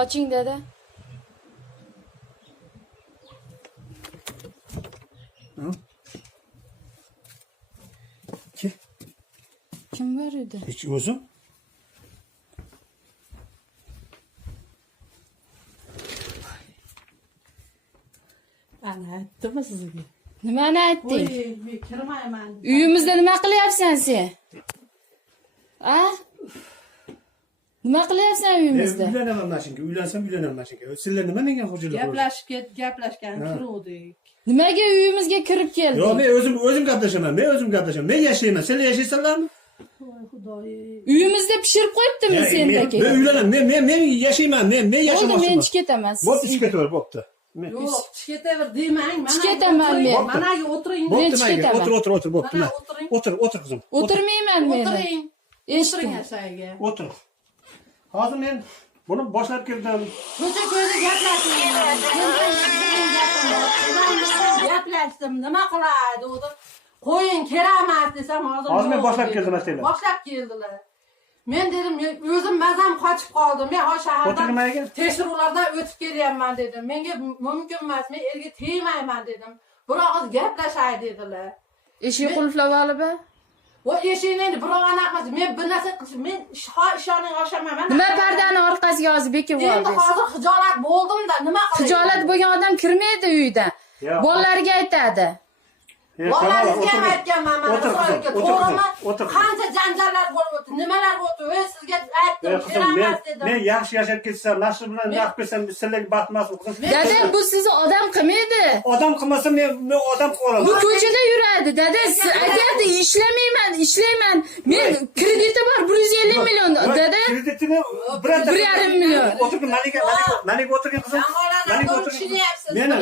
Oching dedi. Kim var edi? Hiç o'zim. Ana aytdimmi sizga? Nimani aytding? Voy, men kirmayman. Uyimizda nima qilyapsan sen? A? Nima qilyapsan uyimizda? Uylanaman mashinka, uylansam uylanaman mashinka. Sizlar nima menga xo'jalik qilasiz? Gaplashgan kiruvdik. Nimaga uyimizga kirib kelding? Yo'q, men o'zim gaplashaman. Men yashayman. Sizlar yashaysanlarmi? Voy xudoyim. Uyimizda pishirib qo'yibdimi senda Men keyin? uylanaman. Men yashayman. Men Bo'ldi, men yashamoqchiman. ichib ketaman. Bo'pti, ichib ketaver, bo'pti. Yo'q, ketaver demang. Mana Ketaman men. Mana o'tiring. Men Bo'pti, mayli. ketaman. O'tir, bo'pti. Mana o'tiring. O'tir qizim. O'tirmayman men. O'tiring. Eshitdim. O'tiring asaga. O'tir. Hozir men buni boshlab keldim. Ko'cha-ko'yda gaplashdim. Nima qilay dedim. Qo'ying keramas desam hozir. Hozir men yo'q boshlab dedi. keldim aslida. Boshlab keldilar. Men dedim, o'zim mazam qochib qoldim. Men hozir shahardan O'tirmaga. tekshiruvlardan o'tib kelyapman dedim. Menga mumkin emas, men erga tegmayman dedim. Biroq gaplashay dedilar. Eshik qulflab olib. Va eshikni biroq anaqa men bir narsa qilishim, men ishoning oshaman. Nima pardani orqasiga yozib bekib Endi oldingiz? hozir xijolat bo'ldim-da, nima qilay? Xijolat bo'lgan odam kirmaydi uydan. Yo'q. Bolalarga aytadi. Bolalarga ham aytganman mana Isroilga. To'g'rimi? o'tir. Qancha janjallar bo'lib o'tdi, nimalar bo'ldi? Voy sizga aytdim, keramas dedim. Men yaxshi yashab ketsam, nashr bilan naq qilsam, sizlarga baxtmas qilsam. Dada, bu sizni odam qilmaydi. Odam qilmasa men odam Bu qilolaman. ko'chada yuradi. Dada, siz aytadi, ishlayman. Men krediti bor 150 million. Dada, Kreditini 1,5 million. O'tirgin, Malika o'tirgin qizim. Jamolalar Malika ko'rib o'tirgin. tushunyapsiz. Meni